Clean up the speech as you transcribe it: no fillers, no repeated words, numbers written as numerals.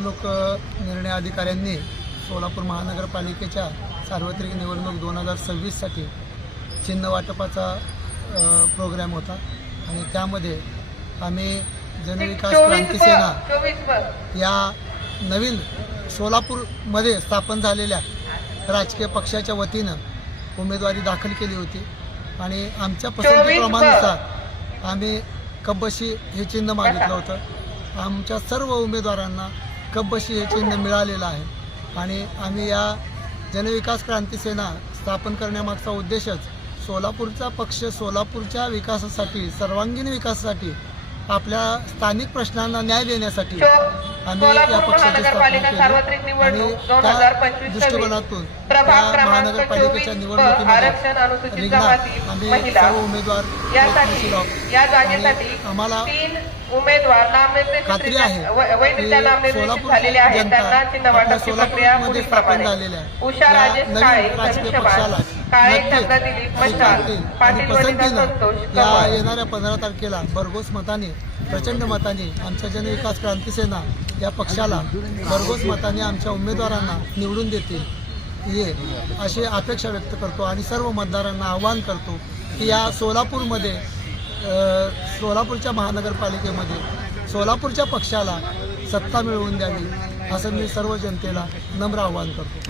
निवडणूक निर्णय अधिकाऱ्यांनी सोलापूर महानगरपालिकेच्या सार्वत्रिक निवडणूक 2026साठी चिन्ह वाटपाचा प्रोग्राम होता आणि त्यामध्ये आम्ही जनविकास क्रांती सेना या नवीन सोलापूरमध्ये स्थापन झालेल्या राजकीय पक्षाच्या वतीनं उमेदवारी दाखल केली होती आणि आमच्या पसंतीप्रमाणानुसार आम्ही कब्बशी हे चिन्ह मागितलं होतं। आमच्या सर्व उमेदवारांना कब्बशी हे चिन्ह मिळालेलं आहे आणि आम्ही या जनविकास क्रांती सेना स्थापन करण्यामागचा उद्देशच सोलापूरचा पक्ष सोलापूरच्या विकासासाठी, सर्वांगीण विकासासाठी, आपल्या स्थानिक प्रश्नांना न्याय देण्यासाठी आम्ही या पक्षाची स्थापना केली आणि त्या दृष्टिकोनातून महानगरपालिकेच्या निवडणुकीमध्ये रिंगणात आम्ही सर्व उमेदवार आम्हाला खात्री आहे की सोलापूरची जनता आपल्या सोलापूरमध्ये स्थापन झालेल्या या नवीन राजकीय पक्षाला पसंतीनं या येणाऱ्या 15 तारखेला भरघोस मताने, प्रचंड मताने आमच्या जनविकास क्रांती सेना या पक्षाला भरघोस मताने आमच्या उमेदवारांना निवडून देतील ये अशी अपेक्षा व्यक्त करतो आणि सर्व मतदारांना आवाहन करतो की या सोलापूरमध्ये सोलापूरच्या महानगरपालिकेमध्ये सोलापूरच्या पक्षाला सत्ता मिळवून द्यावी असं मी सर्व जनतेला नम्र आवाहन करतो।